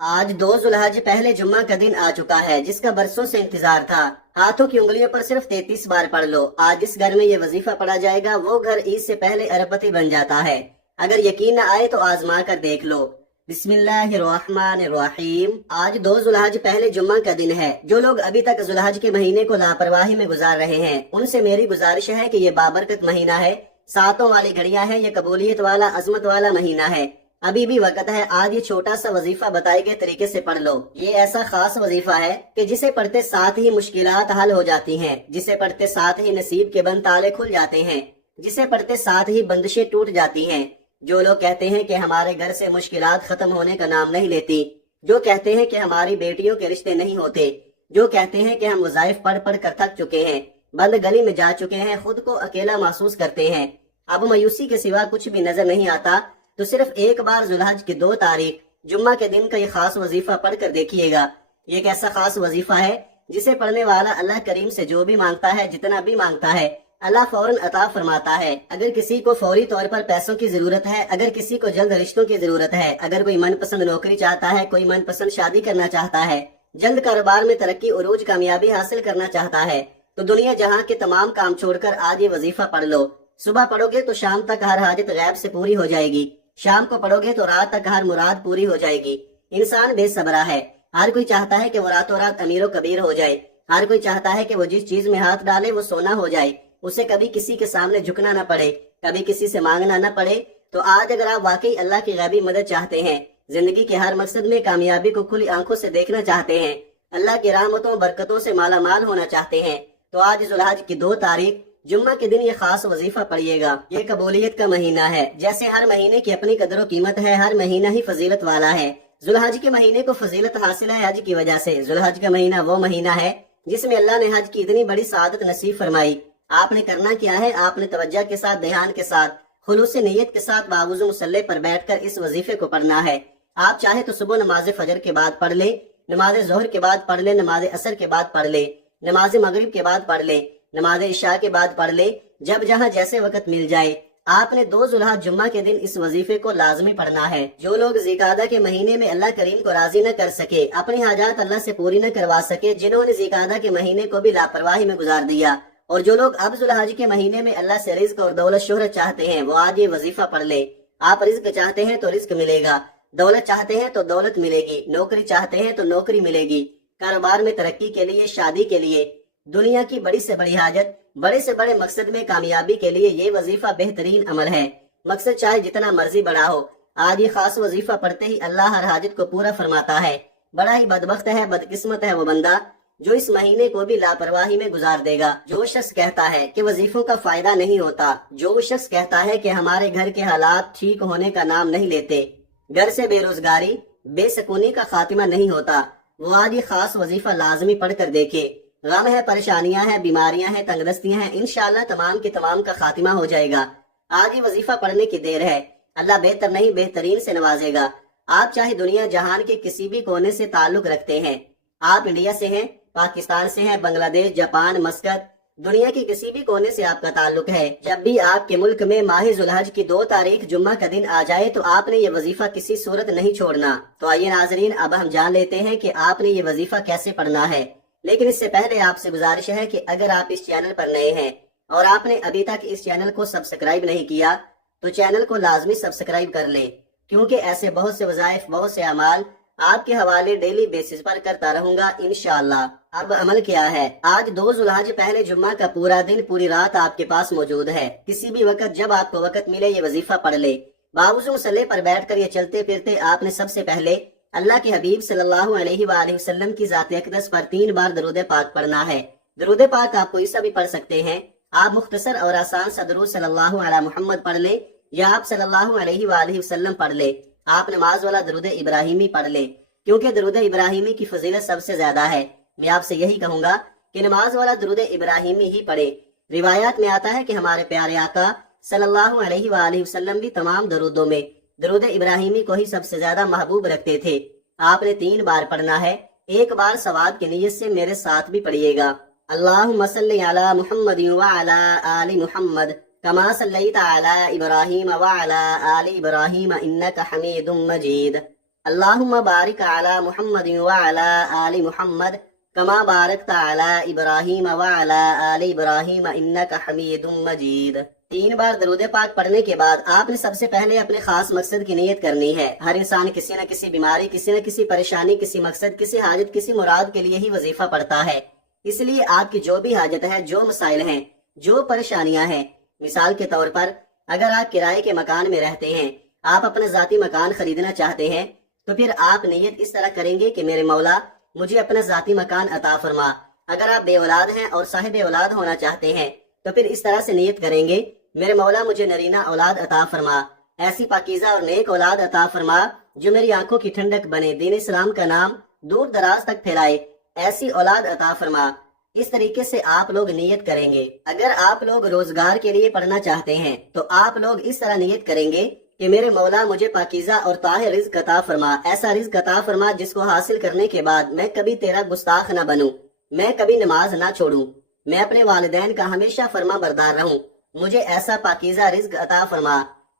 آج 2 ذوالحج پہلے جمعہ کا دن آ چکا ہے، جس کا برسوں سے انتظار تھا۔ ہاتھوں کی انگلیوں پر صرف 33 بار پڑھ لو۔ آج جس گھر میں یہ وظیفہ پڑھا جائے گا وہ گھر عید سے پہلے اربپتی بن جاتا ہے۔ اگر یقین نہ آئے تو آزما کر دیکھ لو۔ بسم اللہ الرحمن الرحیم۔ آج 2 ذوالحج پہلے جمعہ کا دن ہے۔ جو لوگ ابھی تک ذوالحج کے مہینے کو لاپرواہی میں گزار رہے ہیں، ان سے میری گزارش ہے کہ یہ بابرکت مہینہ ہے، ساتوں والی گھڑیاں ہے، یہ قبولیت والا عظمت والا مہینہ ہے۔ ابھی بھی وقت ہے۔ آج یہ چھوٹا سا وظیفہ بتائے گئے طریقے سے پڑھ لو۔ یہ ایسا خاص وظیفہ ہے کہ جسے پڑھتے ساتھ ہی مشکلات حل ہو جاتی ہیں، جسے پڑھتے ساتھ ہی نصیب کے بند تالے کھل جاتے ہیں، جسے پڑھتے ساتھ ہی بندشیں ٹوٹ جاتی ہیں۔ جو لوگ کہتے ہیں کہ ہمارے گھر سے مشکلات ختم ہونے کا نام نہیں لیتی، جو کہتے ہیں کہ ہماری بیٹیوں کے رشتے نہیں ہوتے، جو کہتے ہیں کہ ہم وظائف پڑھ پڑھ کر تھک چکے ہیں، بند گلی میں جا چکے ہیں، خود کو اکیلا محسوس کرتے ہیں، اب مایوسی کے سوا کچھ بھی نظر نہیں آتا، تو صرف ایک بار ذوالحج کی 2 تاریخ جمعہ کے دن کا یہ خاص وظیفہ پڑھ کر دیکھیے گا۔ یہ ایک ایسا خاص وظیفہ ہے جسے پڑھنے والا اللہ کریم سے جو بھی مانگتا ہے، جتنا بھی مانگتا ہے، اللہ فوراً عطا فرماتا ہے۔ اگر کسی کو فوری طور پر پیسوں کی ضرورت ہے، اگر کسی کو جلد رشتوں کی ضرورت ہے، اگر کوئی من پسند نوکری چاہتا ہے، کوئی من پسند شادی کرنا چاہتا ہے، جلد کاروبار میں ترقی عروج کامیابی حاصل کرنا چاہتا ہے، تو دنیا جہاں کے تمام کام چھوڑ کر آج یہ وظیفہ پڑھ لو۔ صبح پڑھو گے تو شام تک ہر حاجت غیب سے پوری ہو جائے گی، شام کو پڑھو گے تو رات تک ہر مراد پوری ہو جائے گی۔ انسان بے صبرا ہے، ہر کوئی چاہتا ہے کہ وہ راتوں رات امیر و کبیر ہو جائے، ہر کوئی چاہتا ہے کہ وہ جس چیز میں ہاتھ ڈالے وہ سونا ہو جائے، اسے کبھی کسی کے سامنے جھکنا نہ پڑے، کبھی کسی سے مانگنا نہ پڑے۔ تو آج اگر آپ واقعی اللہ کی غیبی مدد چاہتے ہیں، زندگی کے ہر مقصد میں کامیابی کو کھلی آنکھوں سے دیکھنا چاہتے ہیں، اللہ کی رحمتوں برکتوں سے مالا مال ہونا چاہتے ہیں، تو آج ذوالحج کی 2 تاریخ جمعہ کے دن یہ خاص وظیفہ پڑھیے گا۔ یہ قبولیت کا مہینہ ہے، جیسے ہر مہینے کی اپنی قدر و قیمت ہے، ہر مہینہ ہی فضیلت والا ہے۔ ذوالحج کے مہینے کو فضیلت حاصل ہے حج کی وجہ سے۔ ذوالحج کا مہینہ وہ مہینہ ہے جس میں اللہ نے حج کی اتنی بڑی سعادت نصیب فرمائی۔ آپ نے کرنا کیا ہے؟ آپ نے توجہ کے ساتھ، دھیان کے ساتھ، خلوص نیت کے ساتھ باوضو مصلی پر بیٹھ کر اس وظیفے کو پڑھنا ہے۔ آپ چاہے تو صبح نماز فجر کے بعد پڑھ لیں، نماز ظہر کے بعد پڑھ لیں، نماز عصر کے بعد پڑھ لیں، نماز مغرب کے بعد پڑھ لیں، نماز عشاء کے بعد پڑھ لیں، جب جہاں جیسے وقت مل جائے۔ آپ نے 2 ذوالحج جمعہ کے دن اس وظیفے کو لازمی پڑھنا ہے۔ جو لوگ ذیقعدہ کے مہینے میں اللہ کریم کو راضی نہ کر سکے، اپنی حاجات اللہ سے پوری نہ کروا سکے، جنہوں نے ذیقعدہ کے مہینے کو بھی لاپرواہی میں گزار دیا، اور جو لوگ اب ذوالحج کے مہینے میں اللہ سے رزق اور دولت شہرت چاہتے ہیں، وہ آج یہ وظیفہ پڑھ لیں۔ آپ رزق چاہتے ہیں تو رزق ملے گا، دولت چاہتے ہیں تو دولت ملے گی، نوکری چاہتے ہیں تو نوکری ملے گی، کاروبار میں ترقی کے لیے، شادی کے لیے، دنیا کی بڑی سے بڑی حاجت، بڑے سے بڑے مقصد میں کامیابی کے لیے یہ وظیفہ بہترین عمل ہے۔ مقصد چاہے جتنا مرضی بڑا ہو، آج یہ خاص وظیفہ پڑھتے ہی اللہ ہر حاجت کو پورا فرماتا ہے۔ بڑا ہی بدبخت ہے، بدقسمت ہے وہ بندہ جو اس مہینے کو بھی لاپرواہی میں گزار دے گا۔ جو شخص کہتا ہے کہ وظیفوں کا فائدہ نہیں ہوتا، جو شخص کہتا ہے کہ ہمارے گھر کے حالات ٹھیک ہونے کا نام نہیں لیتے، گھر سے بے روزگاری، بے سکونی کا خاتمہ نہیں ہوتا، وہ آج یہ خاص وظیفہ لازمی پڑھ کر دیکھے۔ غم ہے، پریشانیاں ہیں، بیماریاں ہیں، تنگ دستیاں ہیں، انشاءاللہ تمام کے تمام کا خاتمہ ہو جائے گا۔ آج یہ وظیفہ پڑھنے کی دیر ہے، اللہ بہتر نہیں بہترین سے نوازے گا۔ آپ چاہے دنیا جہان کے کسی بھی کونے سے تعلق رکھتے ہیں، آپ انڈیا سے ہیں، پاکستان سے ہیں، بنگلہ دیش، جاپان، مسقط، دنیا کے کسی بھی کونے سے آپ کا تعلق ہے، جب بھی آپ کے ملک میں ماہ ذوالحج کی 2 تاریخ جمعہ کا دن آ جائے تو آپ نے یہ وظیفہ کسی صورت نہیں چھوڑنا۔ تو آئیے ناظرین، اب ہم جان لیتے ہیں کہ آپ نے یہ وظیفہ کیسے پڑھنا ہے۔ لیکن اس سے پہلے آپ سے گزارش ہے کہ اگر آپ اس چینل پر نئے ہیں اور آپ نے ابھی تک اس چینل کو سبسکرائب نہیں کیا تو چینل کو لازمی سبسکرائب کر لیں، کیونکہ ایسے بہت سے وظائف، بہت سے اعمال آپ کے حوالے ڈیلی بیسس پر کرتا رہوں گا انشاءاللہ۔ اب عمل کیا ہے؟ آج 2 ذوالحج پہلے جمعہ کا پورا دن، پوری رات آپ کے پاس موجود ہے۔ کسی بھی وقت جب آپ کو وقت ملے یہ وظیفہ پڑھ لے۔ باوضو مصلی پر بیٹھ کر یہ چلتے پھرتے آپ نے سب سے پہلے اللہ کے حبیب صلی اللہ علیہ وآلہ وسلم کی ذات اقدس پر 3 بار درود پاک پڑھنا ہے۔ درود پاک آپ کوئی سا بھی پڑھ سکتے ہیں، آپ مختصر اور آسان سا درود صلی اللہ علی محمد پڑھ لیں، یا آپ صلی اللہ علیہ وآلہ وسلم پڑھ لیں۔ آپ نماز والا درود ابراہیمی پڑھ لیں، کیونکہ درود ابراہیمی کی فضیلت سب سے زیادہ ہے۔ میں آپ سے یہی کہوں گا کہ نماز والا درود ابراہیمی ہی پڑھے۔ روایات میں آتا ہے کہ ہمارے پیارے آقا صلی اللہ علیہ وآلہ وسلم بھی تمام درودوں میں درود ابراہیمی کو ہی سب سے زیادہ محبوب رکھتے تھے۔ آپ نے 3 بار پڑھنا ہے، ایک بار ثواب کی نیت سے میرے ساتھ بھی پڑھیے گا۔ اللہم صلی علی محمد وعلی آل محمد کما صلیت علی ابراہیم وعلی آل ابراہیم انک حمید مجید۔ اللہم بارک علی محمد وعلی آل محمد کما بارکت علی ابراہیم وعلی آل ابراہیم انک حمید مجید۔ 3 بار درود پاک پڑھنے کے بعد آپ نے سب سے پہلے اپنے خاص مقصد کی نیت کرنی ہے۔ ہر انسان کسی نہ کسی بیماری، کسی نہ کسی پریشانی، کسی مقصد، کسی حاجت، کسی مراد کے لیے ہی وظیفہ پڑھتا ہے۔ اس لیے آپ کی جو بھی حاجت ہے، جو مسائل ہیں، جو پریشانیاں ہیں، مثال کے طور پر اگر آپ کرائے کے مکان میں رہتے ہیں، آپ اپنا ذاتی مکان خریدنا چاہتے ہیں، تو پھر آپ نیت اس طرح کریں گے کہ میرے مولا مجھے اپنا ذاتی مکان عطا فرما۔ اگر آپ بے اولاد ہیں اور صاحب اولاد ہونا چاہتے ہیں تو پھر اس طرح سے نیت کریں گے، میرے مولا مجھے نرینہ اولاد عطا فرما، ایسی پاکیزہ اور نیک اولاد عطا فرما جو میری آنکھوں کی ٹھنڈک بنے، دین اسلام کا نام دور دراز تک پھیلائے، ایسی اولاد عطا فرما۔ اس طریقے سے آپ لوگ نیت کریں گے۔ اگر آپ لوگ روزگار کے لیے پڑھنا چاہتے ہیں تو آپ لوگ اس طرح نیت کریں گے کہ میرے مولا مجھے پاکیزہ اور طاہر رزق عطا فرما، ایسا رزق عطا فرما جس کو حاصل کرنے کے بعد میں کبھی تیرا گستاخ نہ بنوں، میں کبھی نماز نہ چھوڑوں، میں اپنے والدین کا ہمیشہ فرما بردار رہوں، مجھے ایسا پاکیزہ رزق عطا فرما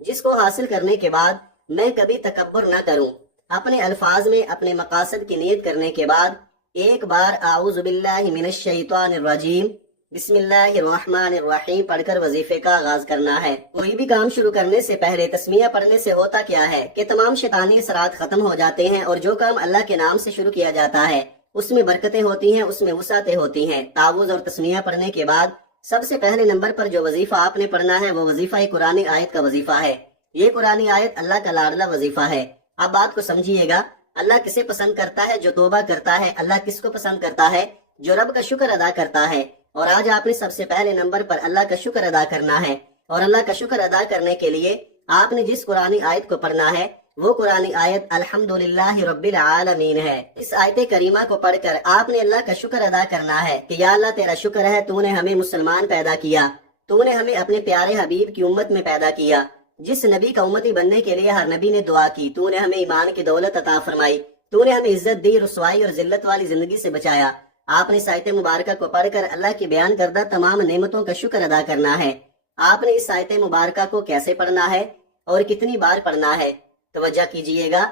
جس کو حاصل کرنے کے بعد میں کبھی تکبر نہ کروں۔ اپنے الفاظ میں اپنے مقاصد کی نیت کرنے کے بعد ایک بار اعوذ باللہ من الشیطان الرجیم بسم اللہ الرحمن الرحیم پڑھ کر وظیفے کا آغاز کرنا ہے۔ کوئی بھی کام شروع کرنے سے پہلے تسمیہ پڑھنے سے ہوتا کیا ہے کہ تمام شیطانی اثرات ختم ہو جاتے ہیں، اور جو کام اللہ کے نام سے شروع کیا جاتا ہے اس میں برکتیں ہوتی ہیں، اس میں وسعتیں ہوتی ہیں۔ تعوذ اور تسمیہ پڑھنے کے بعد سب سے پہلے نمبر پر جو وظیفہ آپ نے پڑھنا ہے وہ وظیفہ قرآن آیت کا وظیفہ ہے۔ یہ قرآن آیت اللہ کا لاڈلا وظیفہ ہے۔ اب بات کو سمجھیے گا، اللہ کسے پسند کرتا ہے؟ جو توبہ کرتا ہے۔ اللہ کس کو پسند کرتا ہے؟ جو رب کا شکر ادا کرتا ہے۔ اور آج آپ نے سب سے پہلے نمبر پر اللہ کا شکر ادا کرنا ہے، اور اللہ کا شکر ادا کرنے کے لیے آپ نے جس قرآن آیت کو پڑھنا ہے وہ قرآن آیت الحمدللہ رب العالمین ہے۔ اس آیت کریمہ کو پڑھ کر آپ نے اللہ کا شکر ادا کرنا ہے کہ یا اللہ تیرا شکر ہے، تو نے ہمیں مسلمان پیدا کیا، تو نے ہمیں اپنے پیارے حبیب کی امت میں پیدا کیا، جس نبی کا امتی بننے کے لیے ہر نبی نے دعا کی، تو نے ہمیں ایمان کی دولت عطا فرمائی، تو نے ہمیں عزت دی، رسوائی اور ذلت والی زندگی سے بچایا۔ آپ نے اس آیت مبارکہ کو پڑھ کر اللہ کی بیان کردہ تمام نعمتوں کا شکر ادا کرنا ہے۔ آپ نے اس آیت مبارکہ کو کیسے پڑھنا ہے اور کتنی بار پڑھنا ہے؟ توجہ کیجئے گا۔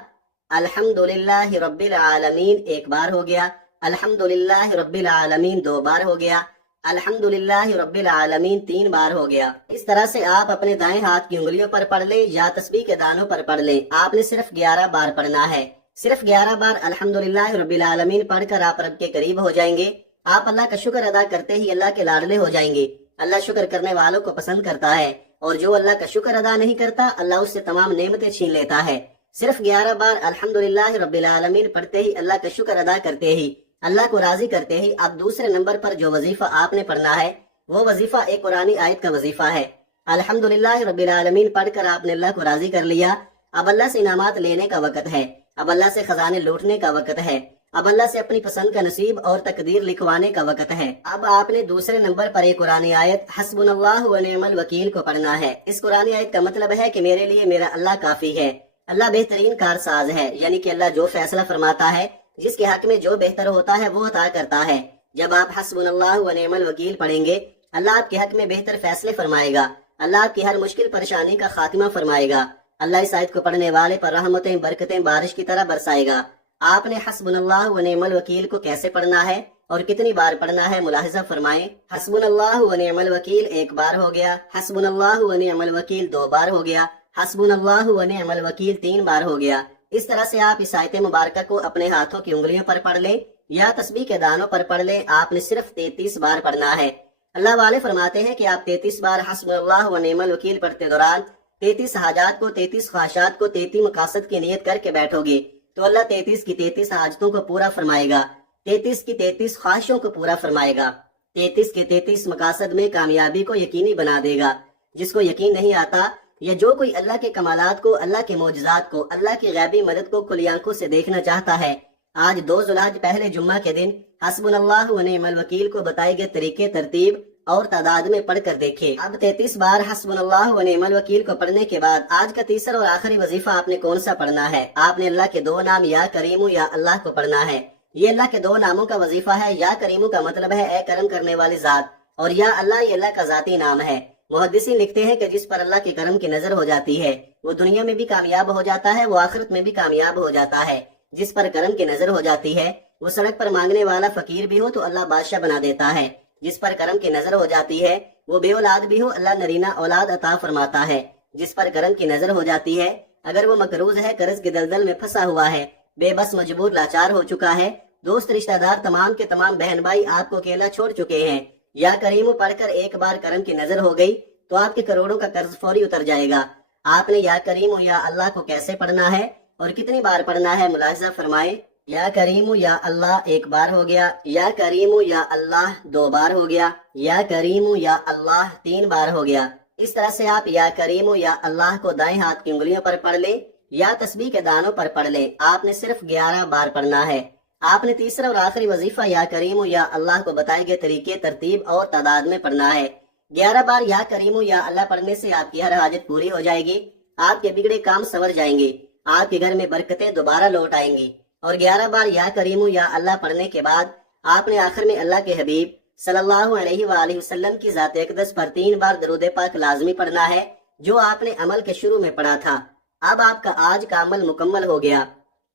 الحمدللہ رب العالمین 1 بار ہو گیا، الحمدللہ رب العالمین 2 بار ہو گیا، الحمدللہ رب العالمین 3 بار ہو گیا۔ اس طرح سے آپ اپنے دائیں ہاتھ کی انگلیوں پر پڑھ لیں یا تسبیح کے دانوں پر پڑھ لیں۔ آپ نے صرف 11 بار پڑھنا ہے۔ صرف 11 بار الحمدللہ رب العالمین پڑھ کر آپ رب کے قریب ہو جائیں گے۔ آپ اللہ کا شکر ادا کرتے ہی اللہ کے لاڈلے ہو جائیں گے۔ اللہ شکر کرنے والوں کو پسند کرتا ہے، اور جو اللہ کا شکر ادا نہیں کرتا اللہ اس سے تمام نعمتیں چھین لیتا ہے۔ صرف 11 بار الحمدللہ رب العالمین پڑھتے ہی، اللہ کا شکر ادا کرتے ہی، اللہ کو راضی کرتے ہی، اب دوسرے نمبر پر جو وظیفہ آپ نے پڑھنا ہے وہ وظیفہ ایک قرآن آیت کا وظیفہ ہے۔ الحمدللہ رب العالمین پڑھ کر آپ نے اللہ کو راضی کر لیا۔ اب اللہ سے انعامات لینے کا وقت ہے، اب اللہ سے خزانے لوٹنے کا وقت ہے، اب اللہ سے اپنی پسند کا نصیب اور تقدیر لکھوانے کا وقت ہے۔ اب آپ نے دوسرے نمبر پر ایک قرآن آیت حسبنا اللہ و نعم الوکیل کو پڑھنا ہے۔ اس قرآن آیت کا مطلب ہے کہ میرے لیے میرا اللہ کافی ہے، اللہ بہترین کارساز ہے، یعنی کہ اللہ جو فیصلہ فرماتا ہے، جس کے حق میں جو بہتر ہوتا ہے وہ عطا کرتا ہے۔ جب آپ حسبنا اللہ و نعم الوکیل پڑھیں گے، اللہ آپ کے حق میں بہتر فیصلے فرمائے گا، اللہ آپ کی ہر مشکل پریشانی کا خاتمہ فرمائے گا، اللہ اس آیت کو پڑھنے والے پر رحمتیں برکتیں بارش کی طرح برسائے گا۔ آپ نے حسبنا اللہ و نعم الوکیل کو کیسے پڑھنا ہے اور کتنی بار پڑھنا ہے ملاحظہ فرمائیں۔ حسبنا اللہ و نعم الوکیل 1 بار ہو گیا، حسبنا اللہ و نعم الوکیل 2 بار ہو گیا، حسبنا اللہ و نعم الوکیل 3 بار ہو گیا۔ اس طرح سے آپ اس آیت مبارکہ کو اپنے ہاتھوں کی انگلیوں پر پڑھ لیں یا تسبیح کے دانوں پر پڑھ لیں۔ آپ نے صرف 33 بار پڑھنا ہے۔ اللہ والے فرماتے ہیں کہ آپ 33 بار حسبنا اللہ و نعم الوکیل پڑھتے دوران 33 حاجات کو، 33 خواہشات کو، 33 مقاصد کی نیت کر کے بیٹھو گے تو اللہ 33 کی 33 حاجتوں کو پورا فرمائے گا، 33 کی 33 خواہشوں کو پورا فرمائے گا، 33 کے 33 مقاصد میں کامیابی کو یقینی بنا دے گا۔ جس کو یقین نہیں آتا یا جو کوئی اللہ کے کمالات کو، اللہ کے معجزات کو، اللہ کی غیبی مدد کو کھلی آنکھوں سے دیکھنا چاہتا ہے، آج 2 ذوالحج پہلے جمعہ کے دن حسبنا اللہ و نعم الوکیل کو بتائے گئے طریقے، ترتیب اور تعداد میں پڑھ کر دیکھے۔ اب 33 بار حسبنا اللہ و نعم الوکیل کو پڑھنے کے بعد آج کا تیسرا اور آخری وظیفہ آپ نے کون سا پڑھنا ہے؟ آپ نے اللہ کے 2 نام یا کریمو یا اللہ کو پڑھنا ہے۔ یہ اللہ کے 2 ناموں کا وظیفہ ہے۔ یا کریمو کا مطلب ہے اے کرم کرنے والی ذات، اور یا اللہ یہ اللہ کا ذاتی نام ہے۔ محدثین لکھتے ہیں کہ جس پر اللہ کے کرم کی نظر ہو جاتی ہے وہ دنیا میں بھی کامیاب ہو جاتا ہے، وہ آخرت میں بھی کامیاب ہو جاتا ہے۔ جس پر کرم کی نظر ہو جاتی ہے وہ سڑک پر مانگنے والا فقیر بھی ہو تو اللہ بادشاہ بنا دیتا ہے۔ جس پر کرم کی نظر ہو جاتی ہے وہ بے اولاد بھی ہو، اللہ نرینہ اولاد عطا فرماتا ہے۔ جس پر کرم کی نظر ہو جاتی ہے اگر وہ مقروض ہے، قرض کے دلدل میں پھنسا ہوا ہے، بے بس مجبور لاچار ہو چکا ہے، دوست رشتہ دار تمام کے تمام بہن بھائی آپ کو اکیلا چھوڑ چکے ہیں، یا کریم پڑھ کر ایک بار کرم کی نظر ہو گئی تو آپ کے کروڑوں کا قرض فوری اتر جائے گا۔ آپ نے یا کریم یا اللہ کو کیسے پڑھنا ہے اور کتنی بار پڑھنا ہے ملاحظہ فرمائے۔ یا کریم یا اللہ ایک بار ہو گیا، یا کریم یا اللہ 2 بار ہو گیا، یا کریم یا اللہ 3 بار ہو گیا۔ اس طرح سے آپ یا کریم یا اللہ کو دائیں ہاتھ کی انگلیوں پر پڑھ لیں یا تسبیح کے دانوں پر پڑھ لیں۔ آپ نے صرف 11 بار پڑھنا ہے۔ آپ نے تیسرا اور آخری وظیفہ یا کریم یا اللہ کو بتائے گئے طریقے، ترتیب اور تعداد میں پڑھنا ہے۔ 11 بار یا کریم یا اللہ پڑھنے سے آپ کی ہر حاجت پوری ہو جائے گی، آپ کے بگڑے کام سنور جائیں گے، آپ کے گھر میں برکتیں دوبارہ لوٹ آئیں گی۔ اور 11 بار یا کریم یا اللہ پڑھنے کے بعد آپ نے آخر میں اللہ کے حبیب صلی اللہ علیہ وآلہ وسلم کی ذات اقدس پر 3 بار درود پاک لازمی پڑھنا ہے، جو آپ نے عمل کے شروع میں پڑھا تھا۔ اب آپ کا آج کا عمل مکمل ہو گیا۔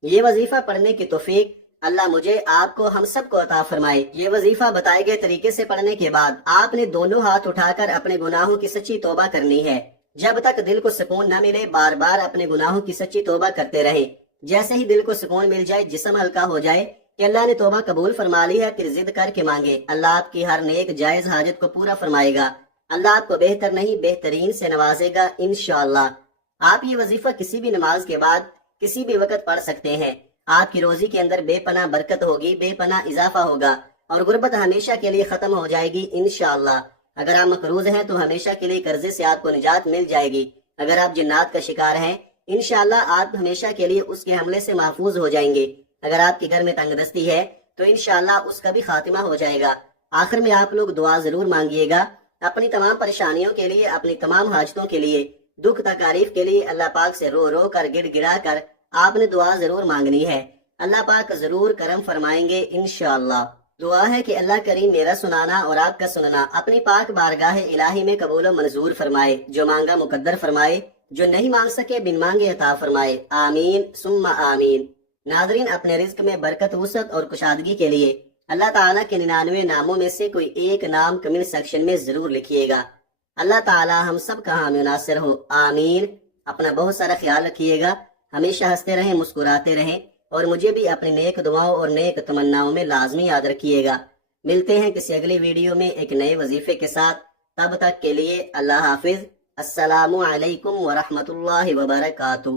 یہ وظیفہ پڑھنے کی توفیق اللہ مجھے، آپ کو، ہم سب کو عطا فرمائے۔ یہ وظیفہ بتائے گئے طریقے سے پڑھنے کے بعد آپ نے دونوں ہاتھ اٹھا کر اپنے گناہوں کی سچی توبہ کرنی ہے۔ جب تک دل کو سکون نہ ملے بار بار اپنے گناہوں کی سچی توبہ کرتے رہیں۔ جیسے ہی دل کو سکون مل جائے، جسم ہلکا ہو جائے کہ اللہ نے توبہ قبول فرما لی ہے، پھر ضد کر کے مانگے، اللہ آپ کی ہر نیک جائز حاجت کو پورا فرمائے گا۔ اللہ آپ کو بہتر نہیں بہترین سے نوازے گا انشاءاللہ۔ آپ یہ وظیفہ کسی بھی نماز کے بعد کسی بھی وقت پڑھ سکتے ہیں۔ آپ کی روزی کے اندر بے پناہ برکت ہوگی، بے پناہ اضافہ ہوگا اور غربت ہمیشہ کے لیے ختم ہو جائے گی انشاءاللہ۔ اگر آپ مقروض ہیں تو ہمیشہ کے لیے قرضے سے آپ کو نجات مل جائے گی۔ اگر آپ جنات کا شکار ہیں انشاءاللہ آپ ہمیشہ کے لیے اس کے حملے سے محفوظ ہو جائیں گے۔ اگر آپ کے گھر میں تنگ دستی ہے تو انشاءاللہ اس کا بھی خاتمہ ہو جائے گا۔ آخر میں آپ لوگ دعا ضرور مانگیے گا اپنی تمام پریشانیوں کے لیے، اپنی تمام حاجتوں کے لیے، دکھ تکالیف کے لیے اللہ پاک سے رو رو کر گڑ گڑا کر آپ نے دعا ضرور مانگنی ہے۔ اللہ پاک ضرور کرم فرمائیں گے انشاءاللہ۔ دعا ہے کہ اللہ کریم میرا سنانا اور آپ کا سننا اپنی پاک بارگاہ الہی میں قبول و منظور فرمائے، جو مانگا مقدر فرمائے، جو نہیں مانگ سکے بن مانگے عطا فرمائے، آمین ثم آمین۔ ناظرین، اپنے رزق میں برکت، وسعت اور کشادگی کے لیے اللہ تعالیٰ کے 99 ناموں میں سے کوئی ایک نام کمنٹ سیکشن میں ضرور لکھیے گا۔ اللہ تعالیٰ ہم سب کا حامی ناصر ہو، آمین۔ اپنا بہت سارا خیال رکھیے گا، ہمیشہ ہنستے رہیں، مسکراتے رہیں، اور مجھے بھی اپنی نیک دعاؤں اور نیک تمناؤں میں لازمی یاد رکھیے گا۔ ملتے ہیں کسی اگلی ویڈیو میں ایک نئے وظیفے کے ساتھ، تب تک کے لیے اللہ حافظ۔ السلام علیکم ورحمۃ اللہ وبرکاتہ۔